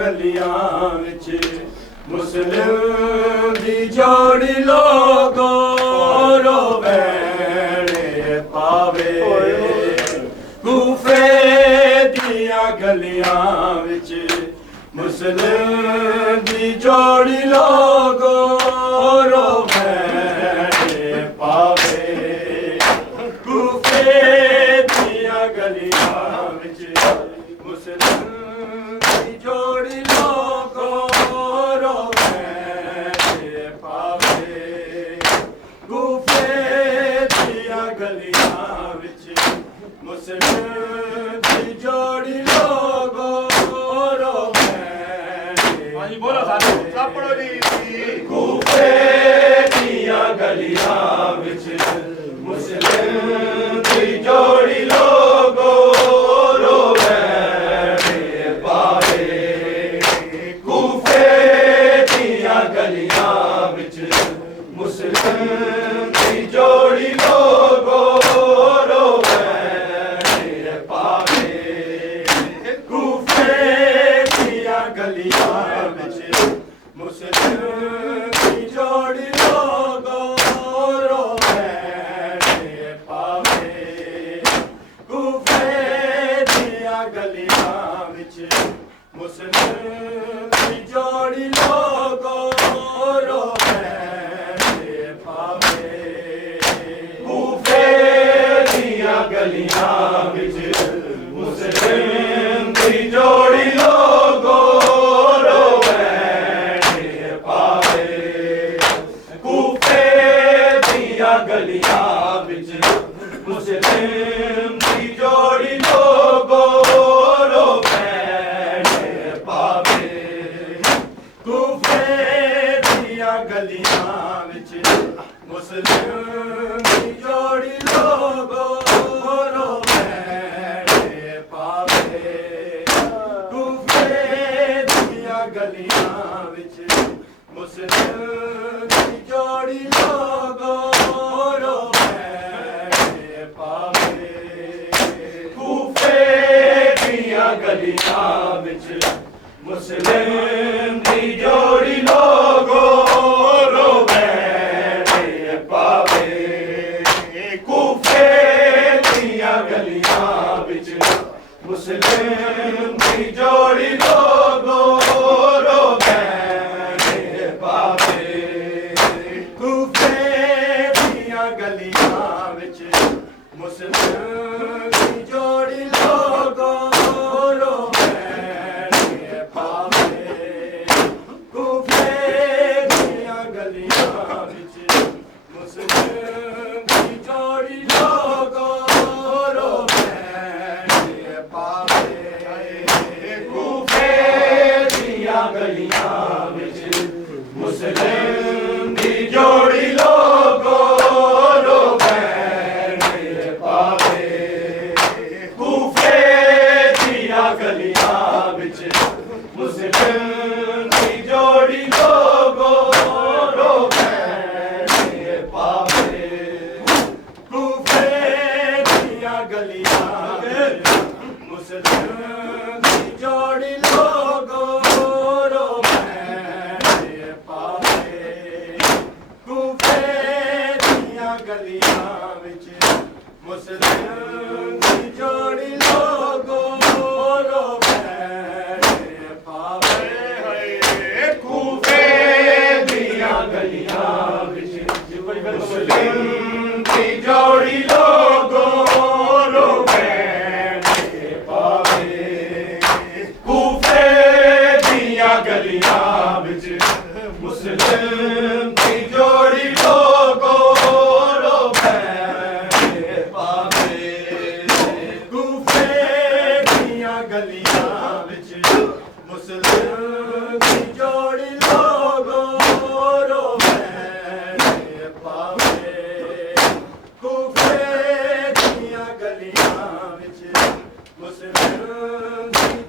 गलियां विच मुस्लिम दी जोड़ी लोगो रोवे पावे कूफे दिया गलियां विच मुस्लिम दी जोड़ी लोगो रोवे पावे कूफे दिया गलियां विच मुस्लिम जोड़ी लोगो रोवे पावे कूफे दिया गलियां विच मुस्लिम दी जोड़ी लोगो रोवे बोलो सब पढ़ो जी कूफे दिया गलियां विच मुस्लिम दी जोड़ी लोगो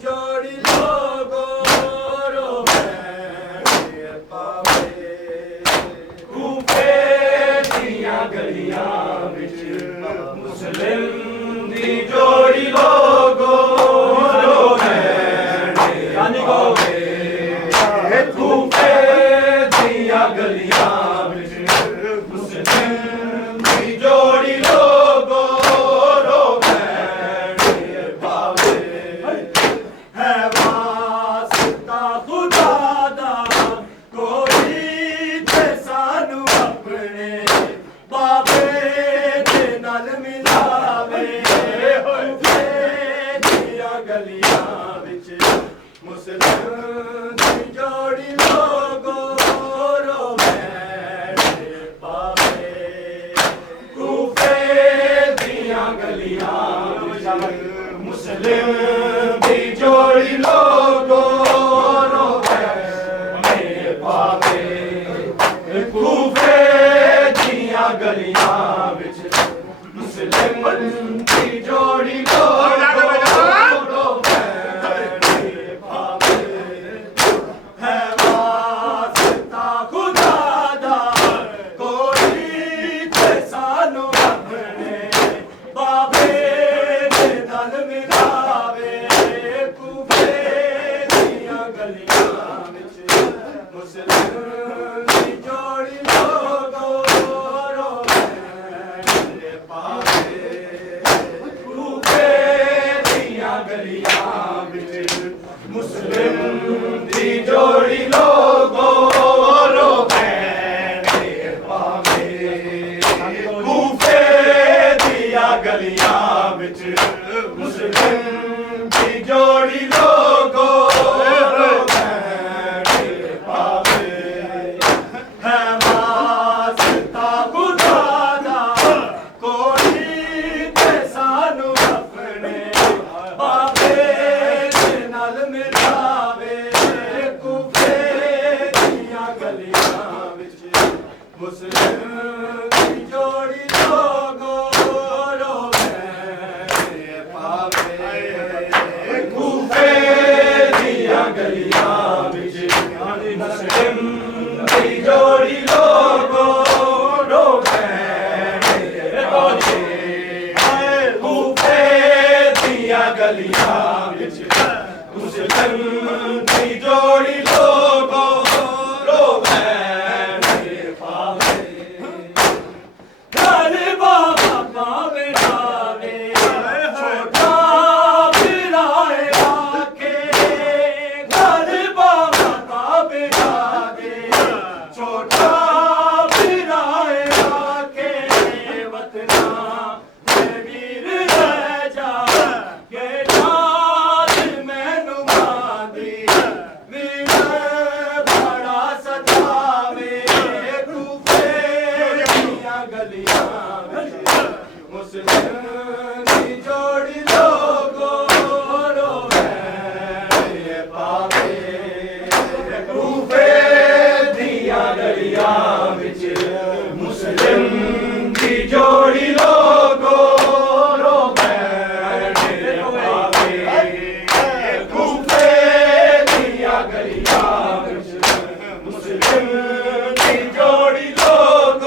जोड़ी ਮੁਸਲਿਮ ਦੀ ਜੋੜੀ ਲੋਗੋ ਰੋਵੇ ਪਾਵੇ ਕੂਫੇ ਦੀਆਂ ਗਲੀਆਂ ਵਿੱਚ ਮੁਸਲਿਮ ਦੀ ਜੋੜੀ ਲੋਗੋ ਰੋਵੇ ਪਾਵੇ ਕੂਫੇ ਦੀਆਂ ਗਲੀਆਂ ਵਿੱਚ ਮੁਸਲਿਮ ਦੀ ਜੋੜੀ ਮੁਸਲਿਮ ਦੀ ਜੋੜੀ ਲੋਗੋ ਰੋਵੇ ਪਾਵੇ ਕੂਫੇ ਦੀਆਂ ਗਲੀਆਂ ਵਿੱਚ ਮੁਸਲਿਮ ਦੀ ਜੋੜੀ ਲੋਗੋ ਰੋਵੇ ਪਾਵੇ ਹੈ ਵਾਸਤਾ ਖੁਦਾ ਦਾ ਕੋਈ ਤੇ ਸਾਨੂੰ ਆਪਣੇ ਬਾਬੇ ਮੁਸਲਿਮ ਦੀ ਜੋੜੀ ਲੋਗੋ ਰੋਵੇ ਪਾਵੇ ਕੂਫੇ ਦੀਆਂ ਗਲੀਆਂ ਵਿੱਚ ਮੁਸਲਿਮ ਦੀ ਜੋੜੀ ਲੋਗੋ ਰੋਵੇ ਪਾਵੇ ਕੂਫੇ ਦੀਆਂ ਗਲੀਆਂ ਵਿੱਚ ਮੁਸਲਿਮ ਦੀ ਜੋੜੀ ਲੋਗੋ ਮੁਸਲਿਮ ਦੀ ਜੋੜੀ ਲੋਗੋ ਰੋਵੇ ਪਾਵੇ ਕੂਫੇ ਦੀਆਂ ਗਲੀਆਂ ਵਿੱਚ ਮੁਸਲਿਮ ਦੀ ਜੋੜੀ ਲੋਗੋ ਰੋਵੇ ਪਾਵੇ ਕੂਫੇ ਦੀਆਂ ਗਲੀਆਂ ਵਿੱਚ ਮੁਸਲਿਮ ਦੀ ਜੋੜੀ ਲੋਗੋ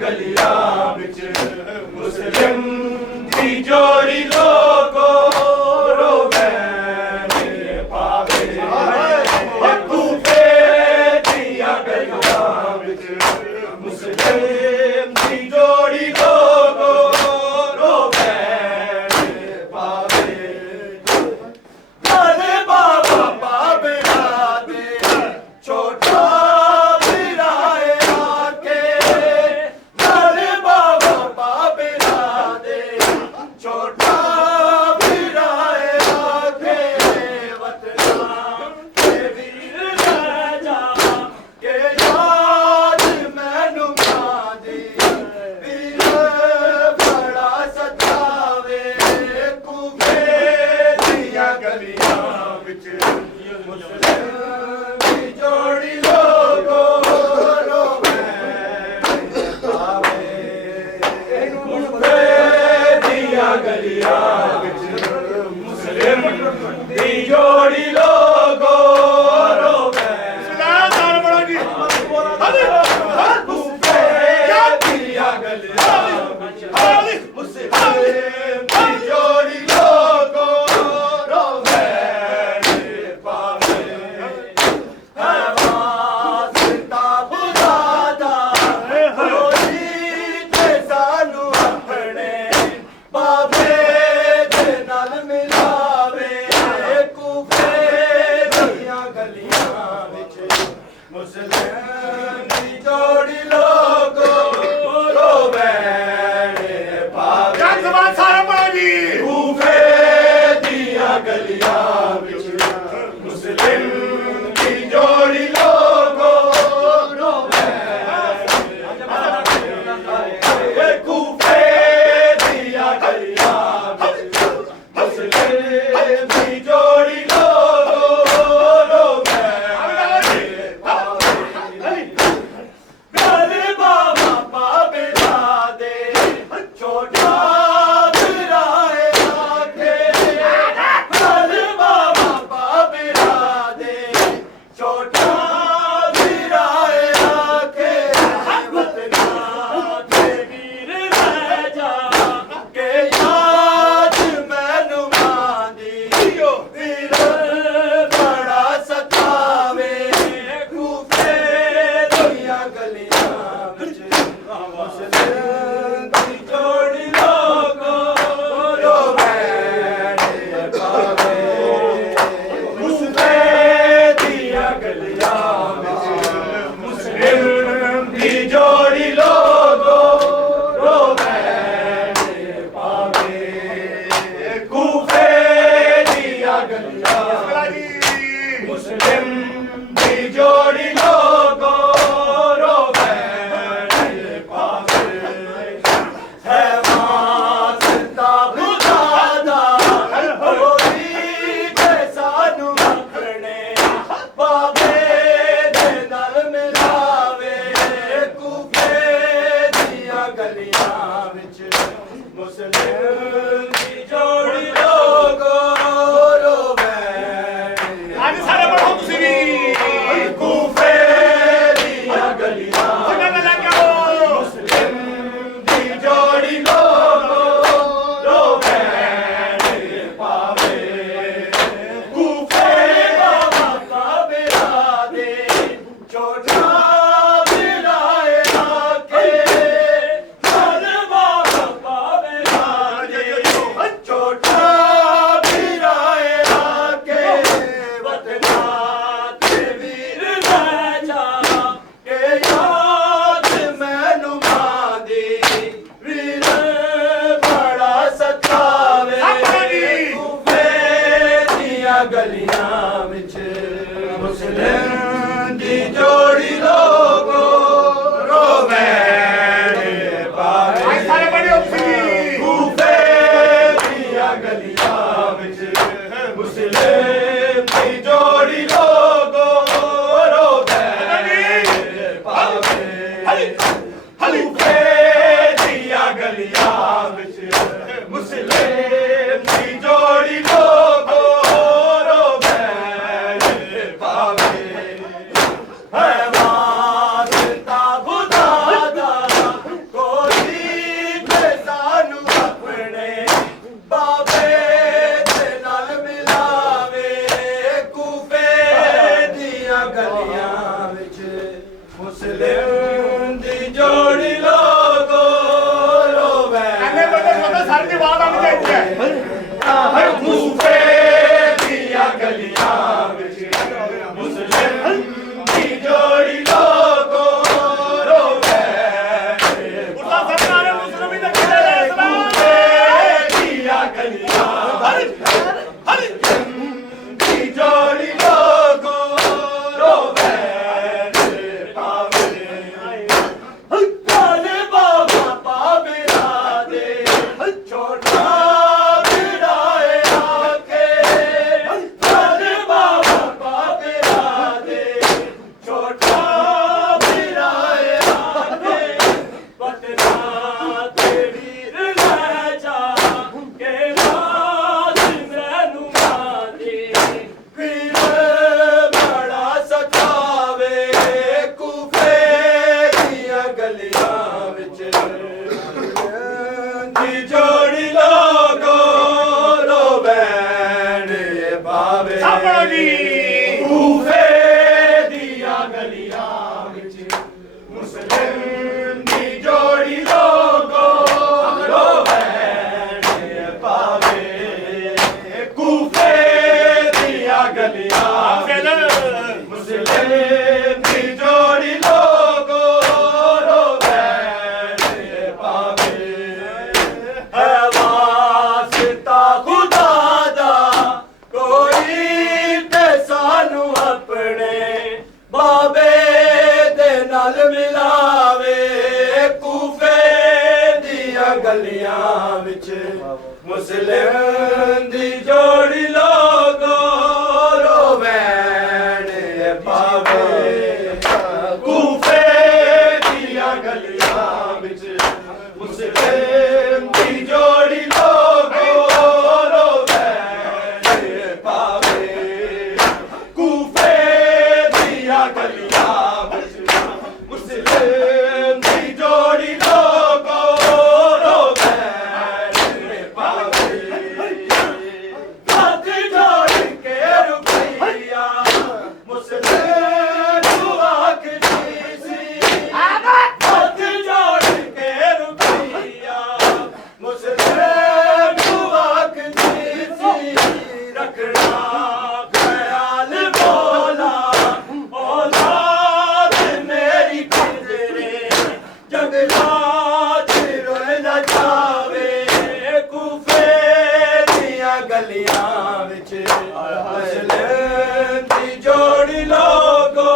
ਗਲੀਆਂ ਵਿੱਚ ਮੁਸਲਿਮ ਦੀ ਜੋੜੀ ਲੋਗੋ ਰੋਵੇ ਪਾਵੇ ਕੂਫੇ ਦੀਆਂ ਗਲੀਆਂ ਵਿੱਚ ਮੁਸਲਿਮ ਦੀ ਜੋੜੀ ਲੋਗੋ ਰੋਵੇ ਪਾਵੇ ਨਾਲੇ ਬਾਬਾ ਪਾਵੇ ਦੇ ਛੋਟਾ ਗਲੀਆਂ ਵਿੱਚ ਮੁਸਲਿਮ दी जोड़ी लोगो रोवे सलाम बड़ा जी कूफे दिया गलियां मुस्लिम दी जोड़ी लोगो रोवे पावे है वास्ता खुदा दा होई ते सानू अपने बाबे दे नाल मिलावे कूफे दियां गलियां विच मुस्लिम दी जोड़ी लोगो रोवे पावे जग जबान सारा बड़ा जी कूफे दियां गलियां विच मुस्लिम दी जोड़ी लोगो रोवे कूफे दियां गलियां विच मुस्लिम दी जोड़ी लोगो रोवे गल बाबा पापे दादे छोटा बिराए आखे गल बाबा पापे दादे छोटा बिराए आखे वतना के वीर रह जा के याद मैनू मांदी वीर बड़ा सतावे कूफे दियां गलियां विच मुस्लिम दी जोड़ी लोगो रोवे पावे कूफे दियां गलियां विच मुस्लिम दी जोड़ी लोगो रोवे पावे कूफे दियां गलियां बड़ा जी मुस्लिम दी जोड़ी लोगो रोवे पावे है वास्ता खुदा दा होई ते सानू अपने बाबे दे नाल मिलावे कूफे दियां गलियां विच मुस्लिम दी जोड़ी लोगो रोवे आज सारे बड़ा तुसी भी कूफे दियां गलियां सगन लगा मुस्लिम दी जोड़ी लोगो रोवे पावे कूफे बाबा पावे रादे छोटा बिराए आके गल बाबा पावे रादे छोटा बिराए आके वतना ते वीर रह जा के याद मैनू मांदी वीर बड़ा सतावे कूफे दियां गलियां विच मुस्लिम दी जोड़ी लोगो रोवे पावे आज सारे बड़े तुसी भी कूफे दियां गलियां विच मुस्लिम दी जोड़ी लोगो रोवे पावे कूफे दियां गलियां विच मुस्लिम दी जोड़ी लोगो रोवे पावे है वास्ता खुदा दा कोई ते सानू अपने बाबे दे नाल मिलावे ਪਾਵੇ ਸਾਬਣਾ ਜੀ ਕੂਫੇ ਦੀਆਂ ਗਲੀਆਂ ਵਿੱਚ ਮੁਸਲਿਮ ਦੀ ਜੋੜੀ ਲੋਗੋ ਰੋਵੇ ਪਾਵੇ ਕੂਫੇ ਦੀਆਂ ਗਲੀਆਂ ਵਿੱਚ ਮੁਸਲਿਮ ਦੀ ਜੋੜੀ ਲੋਗੋ ਰੋਵੇ ਪਾਵੇ ਹੈ ਵਾਸਤਾ ਖੁਦਾ ਦਾ ਕੋਈ ਤੇ ਸਾਨੂੰ ਆਪਣੇ ਬਾਬੇ ਦੇ ਨਾਲ ਮਿਲਾਵੇ ਕੂਫੇ ਦੀਆਂ ਗਲੀਆਂ ਵਿੱਚ ਮੁਸਲਿਮ ਦੀ ਜੋੜੀ ਲੋਗੋ ਰੋਵੈਣ ਪਾਵੇ ਕੂਫੇ ਦੀਆਂ ਗਲੀਆਂ ਵਿੱਚ ਮੁਸਲਿਮ ਦੀ ਜੋੜੀ ਲੋਗੋ ਰੋਵੈਣ ਪਾਵੇ ਕੂਫੇ ਦੀਆਂ ਗਲੀਆਂ ਵਿੱਚ ਮੁਸਲਿਮ ਦੀ ਜੋੜੀ ਲੋਗੋ ਰੋਵੈਣ ਪਾਵੇ ਹੱਥ ਜੋੜ ਕੇ ਰੁਪਈਆ ਮੁਸਲਿਮ ਨੂੰ ਆਖਦੀ ਸੀ ਹੱਥ ਜੋੜ ਕੇ ਰੁਪਈਆ ਮੁਸਲਿਮ ਨੂੰ ਆਖਦੀ ਸੀ ਰੱਖਣਾ ਖਿਆਲ ਮੌਲਾ ਔਲਾਦ ਮੇਰੀ ਕਿਧਰੇ ਜੰਗਲਾਂ 'ਚ ਰੋਏ ਨਾ ਜਾਵੇ ਕੂਫੇ ਦੀਆਂ ਗਲੀਆਂ ਵਿੱਚ ਮੁਸਲਿਮ ਦੀ ਜੋੜੀ ਲੋਗੋ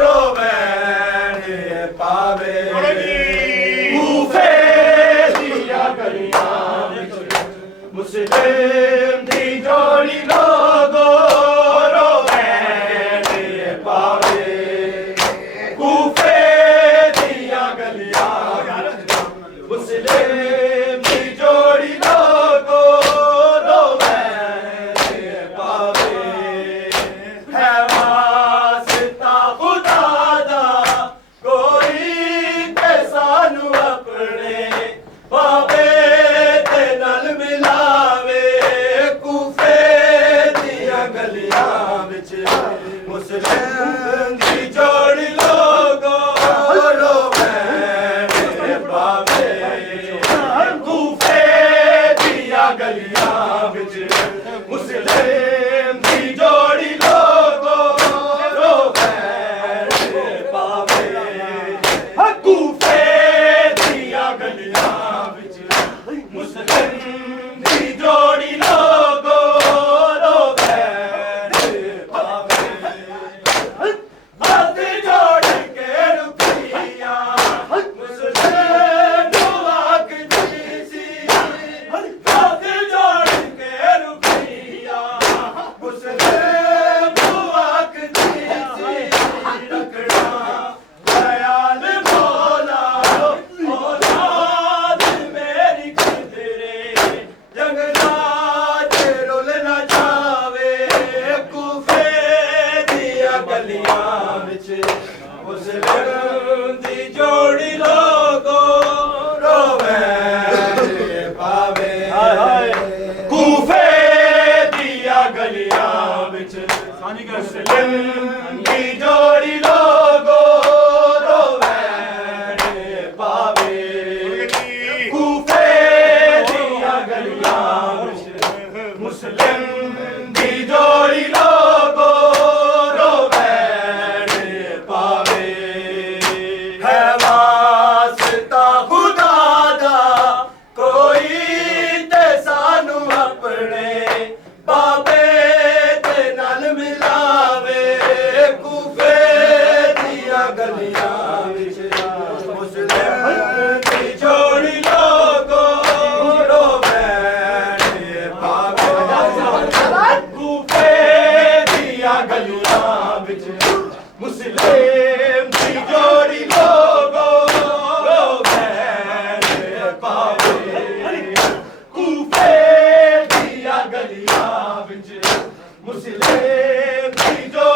ਰੋਵੈਣ ਪਾਵੇ ਕੂਫੇ ਦੀਆਂ ਗਲੀਆਂ ਵਿੱਚ ਮੁਸਲਿਮ ਦੀ ਜੋੜੀ ਲੋਗੋ ਰੋਵੈਣ ਪਾਵੇ ਕੂਫੇ ਦੀਆਂ ਗਲੀਆਂ ਵਿੱਚ ਮੁਸਲਿਮ ਦੀ ਜੋੜੀ ਲੋਗੋ ਰੋਵੈਣ ਪਾਵੇ ਹੈ ਵਾਸਤਾ ਖੁਦਾ ਦਾ ਕੋਈ ਤੇ ਸਾਨੂੰ ਆਪਣੇ ਬਾਬੇ ਦੇ ਨਾਲ ਮਿਲਾਵੇ ਕੂਫੇ ਦੀਆਂ ਗਲੀਆਂ ਵਿੱਚ ਮੁਸਲਿਮ ਦੀ ਜੋੜੀ ਲੋਗੋ ਰੋਵੈਣ ਪਾਵੇ ਕੂਫੇ ਦੀਆਂ ਗਲੀਆਂ ਵਿੱਚ ਮੁਸਲਿਮ ਦੀ ਜੋੜੀ ਲੋਗੋ ਰੋਵੈਣ ਪਾਵੇ ਕੂਫੇ ਦੀਆਂ ਗਲੀਆਂ ਵਿੱਚ ਮੁਸਲਿਮ ਦੀ ਜੋੜੀ ਲੋਗੋ ਰੋਵੈਣ ਪਾਵੇ ਹੱਥ ਜੋੜ ਕੇ ਰੁਪਈਆ ਮੁਸਲਿਮ ਨੂੰ ਆਖਦੀ ਸੀ ਹੱਥ ਜੋੜ ਕੇ ਰੁਪਈਆ ਮੁਸਲਿਮ ਨੂੰ ਆਖਦੀ ਸੀ ਰੱਖਣਾ ਖਿਆਲ ਮੌਲਾ ਔਲਾਦ ਮੇਰੀ ਕਿਧਰੇ ਜੰਗਲਾਂ 'ਚ ਰੁਲ ਨਾ ਜਾਵੇ ਕੂਫੇ ਦੀਆਂ ਗਲੀਆਂ ਵਿੱਚ ਮੁਸਲਿਮ ਦੀ ਜੋੜੀ ਲੋਗੋ ਰੋਵੈਣ ਪਾਵੇ ਕੂਫੇ ਦੀਆਂ ਗਲੀਆਂ ਵਿੱਚ ਮੁਸਲਿਮ ਦੀ ਜੋੜੀ ਲੋਗੋ ਰੋਵੈਣ ਪਾਵੇ ਕੂਫੇ ਦੀਆਂ ਗਲੀਆਂ ਵਿੱਚ ਮੁਸਲਿਮ ਦੀ ਜੋੜੀ ਲੋਗੋ ਰੋਵੈਣ ਪਾਵੇ ਹੈ ਵਾਸਤਾ ਖੁਦਾ ਦਾ ਕੋਈ ਤੇ ਸਾਨੂੰ ਆਪਣੇ ਬਾਬੇ ਦੇ ਨਾਲ ਮਿਲਾਵੇ ਕੂਫੇ ਦੀਆਂ ਗਲੀਆਂ ਵਿੱਚ ਮੁਸਲਿਮ ਦੀ ਜੋੜੀ ਲੋਗੋ ਰੋਵੈਣ ਪਾਵੇ ਕੂਫੇ ਦੀਆਂ ਗਲੀਆਂ ਵਿੱਚ ਮੁਸਲਿਮ ਦੀ ਜੋੜੀ ਲੋਗੋ ਰੋਵੈਣ ਪਾਵੇ ਕੂਫੇ ਦੀਆਂ ਗਲੀਆਂ ਵਿੱਚ ਮੁਸਲਿਮ ਦੀ ਜੋੜੀ